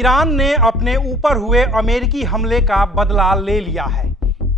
Iran ने अपने ऊपर हुए अमेरिकी हमले का बदला ले लिया है।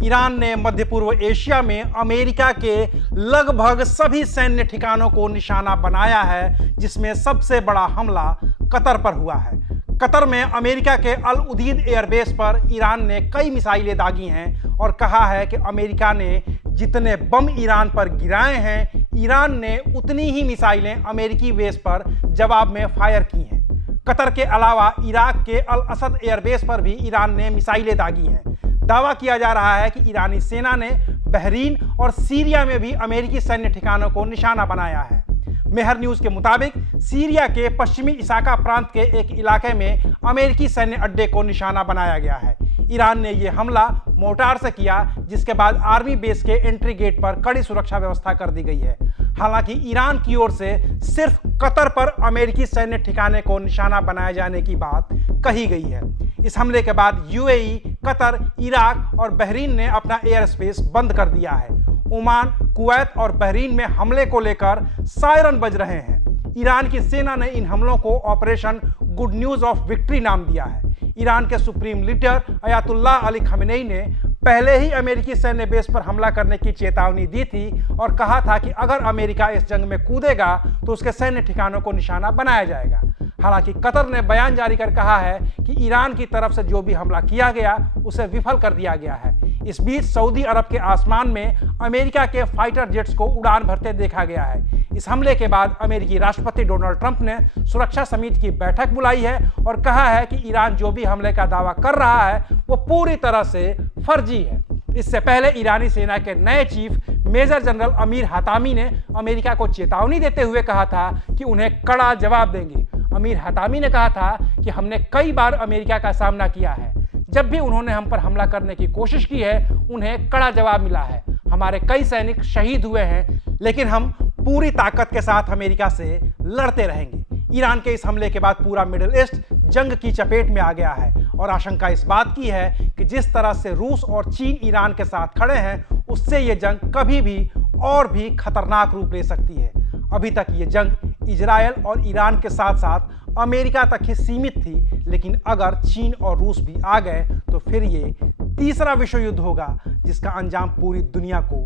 ईरान ने मध्य पूर्व एशिया में अमेरिका के लगभग सभी सैन्य ठिकानों को निशाना बनाया है, जिसमें सबसे बड़ा हमला कतर पर हुआ है। कतर में अमेरिका के अल उदीद एयरबेस पर ईरान ने कई मिसाइलें दागी हैं और कहा है कि अमेरिका ने जितने बम ईरान पर गिराए हैं, ईरान ने उतनी ही मिसाइलें अमेरिकी बेस पर जवाब में फायर की हैं। कतर के अलावा इराक के अल असद एयरबेस पर भी ईरान ने मिसाइलें दागी हैं। दावा किया जा रहा है कि ईरानी सेना ने बहरीन और सीरिया में भी अमेरिकी सैन्य ठिकानों को निशाना बनाया है। मेहर न्यूज़ के मुताबिक सीरिया के पश्चिमी इसाका प्रांत के एक इलाके में अमेरिकी सैन्य अड्डे को निशाना बनाया गया है। ईरान ने यह हमला मोर्टार से किया, जिसके बाद आर्मी बेस के एंट्री गेट पर कड़ी सुरक्षा व्यवस्था कर दी गई है। हालांकि ईरान की ओर से सिर्फ कतर पर अमेरिकी सैन्य ठिकाने को निशाना बनाए जाने की बात कही गई है। इस हमले के बाद यूएई, कतर, इराक और बहरीन ने अपना एयर स्पेस बंद कर दिया है। ओमान, कुवैत और बहरीन में हमले को लेकर सायरन बज रहे हैं। ईरान की सेना ने इन हमलों को operation good news of victory नाम दिया है। ईरान के supreme leader Ayatollah Ali Khamenei ने पहले ही अमेरिकी सैन्य बेस पर हमला करने की चेतावनी दी थी और कहा था कि अगर अमेरिका इस जंग में कूदेगा तो उसके सैन्य ठिकानों को निशाना बनाया जाएगा। हालांकि कतर ने बयान जारी कर कहा है कि ईरान की तरफ से जो भी हमला किया गया उसे विफल कर दिया गया है। इस बीच सऊदी अरब के आसमान में अमेरिका के फाइटर जेट्स को उड़ान भरते देखा गया है। इस हमले के बाद अमेरिकी राष्ट्रपति डोनाल्ड ट्रंप ने सुरक्षा समिति की बैठक बुलाई है और कहा है कि ईरान जो भी हमले का दावा कर रहा है वो पूरी तरह से फर्जी है। इससे पहले ईरानी सेना के नए चीफ मेजर जनरल अमीर हातामी ने अमेरिका को चेतावनी देते हुए कहा था कि उन्हें कड़ा जवाब देंगे। अमीर हातामी ने कहा था कि हमने कई बार अमेरिका का सामना किया है। जब भी उन्होंने हम पर हमला करने की कोशिश की है, उन्हें कड़ा जवाब मिला है। हमारे कई सैनिक शहीद हुए हैं, लेकिन हम पूरी ताकत के साथ अमेरिका से लड़ते रहेंगे। ईरान के इस हमले के बाद पूरा मिडिल ईस्ट जंग की चपेट में आ गया है और आशंका इस बात की है कि जिस तरह से रूस और चीन ईरान के साथ खड़े हैं, उससे ये जंग कभी भी और भी खतरनाक रूप ले सकती है। अभी तक ये जंग इजराइल और ईरान के साथ साथ अमेरिका तक ही सीमित थी, लेकिन अगर चीन और रूस भी आ गए तो फिर ये तीसरा विश्व युद्ध होगा, जिसका अंजाम पूरी दुनिया को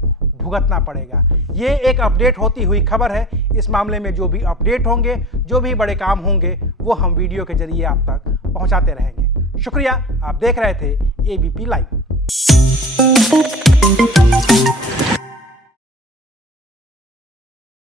भुगतना पड़ेगा। ये एक अपडेट होती हुई खबर है। इस मामले में जो भी अपडेट होंगे, जो भी बड़े काम होंगे, वो हम वीडियो के जरिए आप तक पहुंचाते रहेंगे। शुक्रिया, आप देख रहे थे एबीपी लाइव।